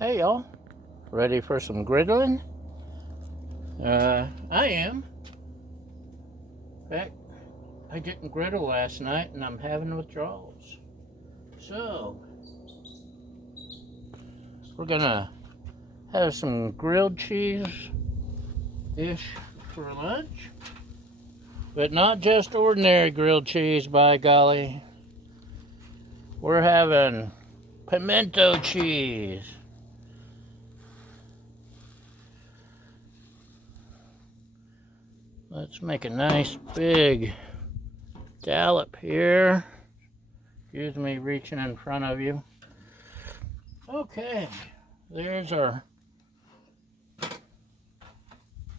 Hey y'all, ready for some griddling? I am. In fact, I didn't griddle last night and I'm having withdrawals. So, we're gonna have some grilled cheese-ish for lunch. But not just ordinary grilled cheese, by golly. We're having pimento cheese. Let's make a nice big dollop here. Excuse me reaching in front of you. Okay, there's our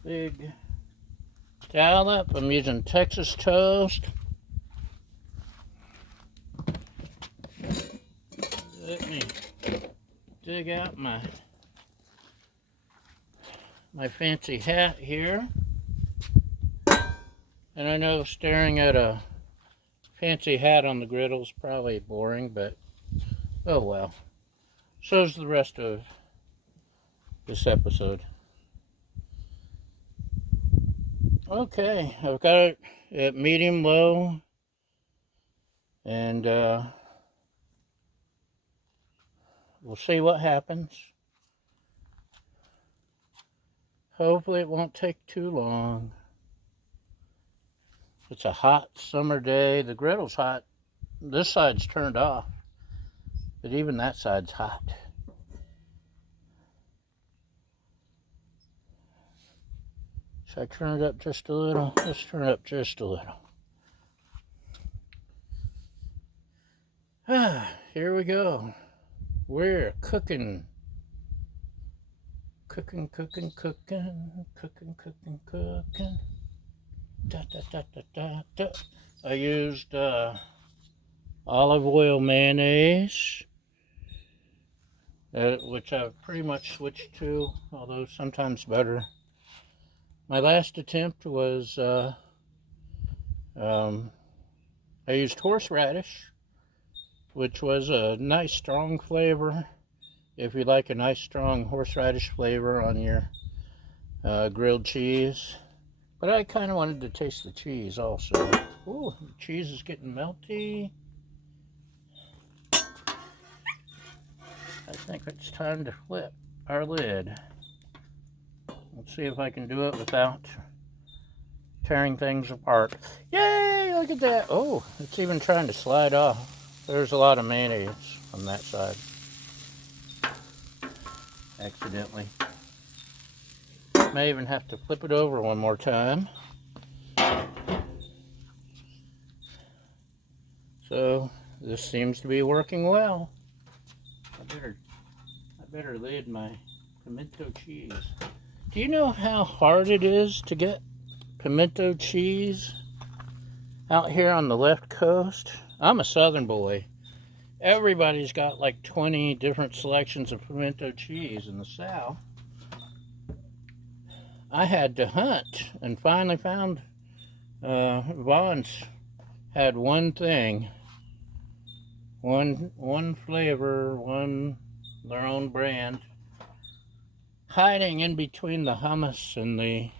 big dollop. I'm using Texas toast. Let me dig out my fancy hat here. And I know staring at a fancy hat on the griddle is probably boring, but oh well. So's the rest of this episode. Okay, I've got it at medium low, and we'll see what happens. Hopefully it won't take too long. It's a hot summer day. The griddle's hot. This side's turned off, but even that side's hot. Should I turn it up just a little? Let's turn it up just a little. Here we go. We're cooking. Cooking. Da, da, da, da, da, da. I used olive oil mayonnaise, which I've pretty much switched to, although sometimes butter. My last attempt was I used horseradish, which was a nice strong flavor. If you like a nice strong horseradish flavor on your grilled cheese. But I kind of wanted to taste the cheese also. Ooh, the cheese is getting melty. I think it's time to flip our lid. Let's see if I can do it without tearing things apart. Yay, look at that. Oh, it's even trying to slide off. There's a lot of mayonnaise on that side. Accidentally. May even have to flip it over one more time. So this seems to be working well. I better lid my pimento cheese. Do you know how hard it is to get pimento cheese out here on the left coast? I'm a southern boy. Everybody's got like 20 different selections of pimento cheese in the south. I had to hunt and finally found Vaughn's had one thing, one flavor, their own brand, hiding in between the hummus and the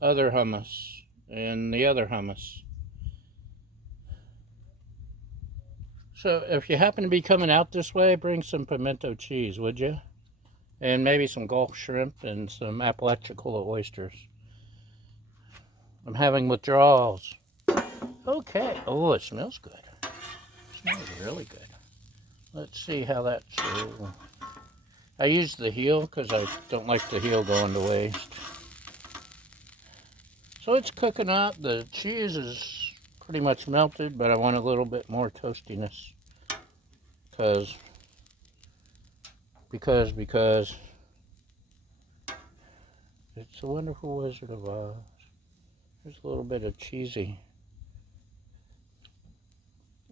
other hummus and the other hummus. So if you happen to be coming out this way, bring some pimento cheese, would you? And maybe some Gulf shrimp and some Apalachicola oysters. I'm having withdrawals. Okay. Oh, it smells good. It smells really good. Let's see how that's... I use the heel because I don't like the heel going to waste. So it's cooking up. The cheese is pretty much melted, but I want a little bit more toastiness. Because it's a Wonderful Wizard of Oz. There's a little bit of cheesy.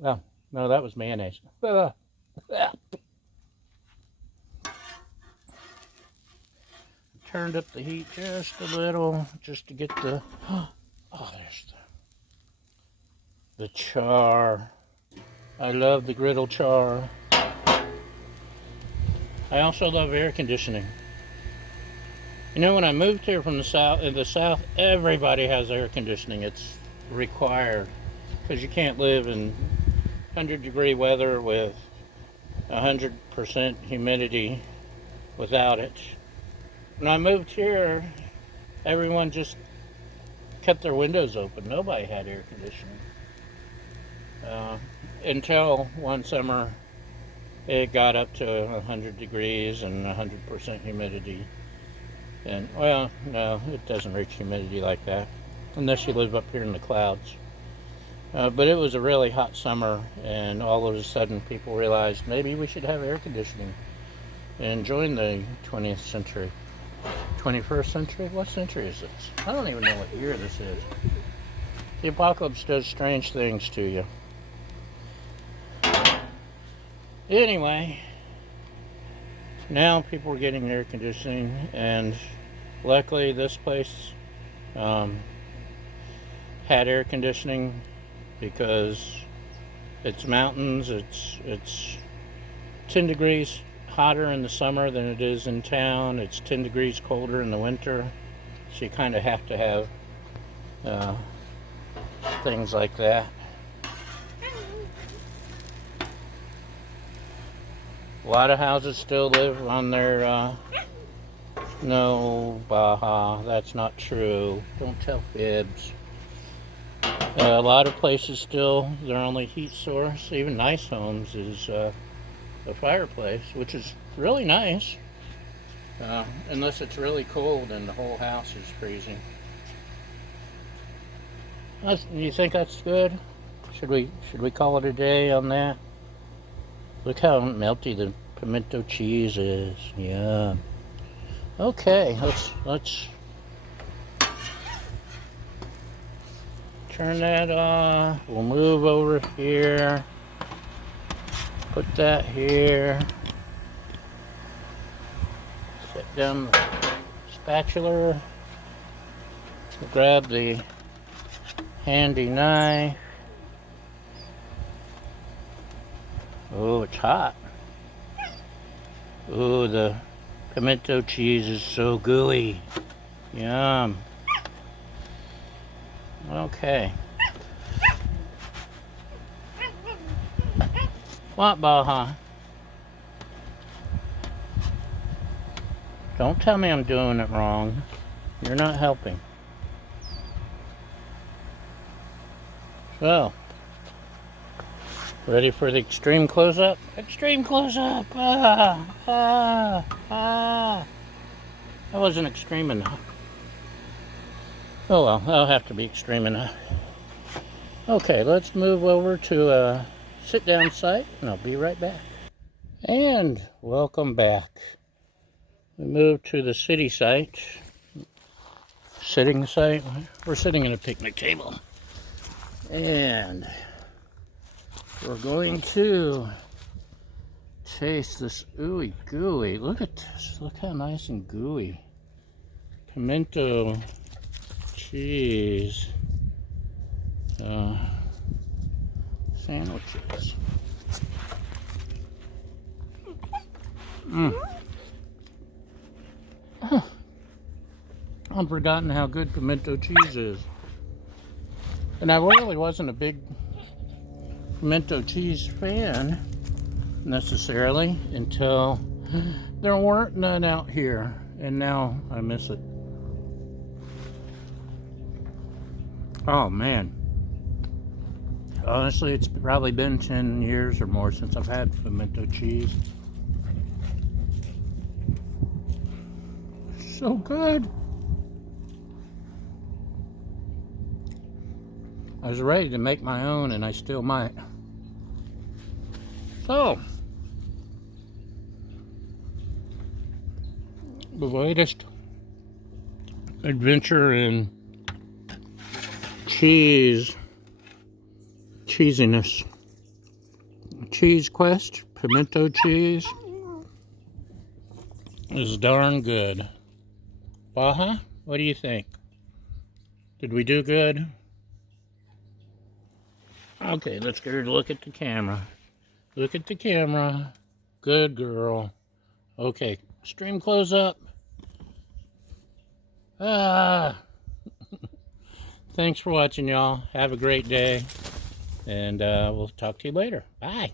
Oh, no, that was mayonnaise. Turned up the heat just a little, just to get the, oh, there's the char. I love the griddle char. I also love air conditioning. You know, when I moved here from the south, everybody has air conditioning. It's required because you can't live in 100-degree weather with 100% humidity without it. When I moved here, everyone just kept their windows open. Nobody had air conditioning. Until one summer, it got up to 100 degrees and 100% humidity. And, well, no, it doesn't reach humidity like that, unless you live up here in the clouds. But it was a really hot summer, and all of a sudden people realized maybe we should have air conditioning and join the 20th century. 21st century? What century is this? I don't even know what year this is. The apocalypse does strange things to you. Anyway, now people are getting air conditioning, and luckily this place had air conditioning because it's mountains. It's 10 degrees hotter in the summer than it is in town. It's 10 degrees colder in the winter, so you kind of have to have things like that. A lot of houses still live on their no, Baja, that's not true. Don't tell fibs. A lot of places still, their only heat source, even nice homes, is a fireplace, which is really nice. Unless it's really cold and the whole house is freezing. You think that's good? Should we call it a day on that? Look how melty the pimento cheese is. Yeah. Okay, let's turn that off. We'll move over here. Put that here. Set down the spatula. Grab the handy knife. Oh, it's hot. Oh, the pimento cheese is so gooey. Yum. Okay. What, Baja? Don't tell me I'm doing it wrong. You're not helping. So, ready for the extreme close-up? Extreme close-up! That wasn't extreme enough. Oh well, that'll have to be extreme enough. Okay, let's move over to a sit-down site, and I'll be right back. And welcome back. We moved to the city site. Sitting site. We're sitting at a picnic table. And we're going to taste this ooey gooey. Look at this. Look how nice and gooey. Pimento cheese sandwiches. I've forgotten how good pimento cheese is. And I really wasn't a big pimento cheese fan necessarily until there weren't none out here, and now I miss it. Oh man, honestly it's probably been 10 years or more since I've had pimento cheese. So good. I was ready to make my own, and I still might. So, the latest adventure in cheesiness. Cheese Quest, pimento cheese is darn good. Baja, what do you think? Did we do good? Okay, let's get her to look at the camera. Look at the camera. Good girl. Okay, stream close up. Ah. Thanks for watching, y'all. Have a great day, and we'll talk to you later. Bye.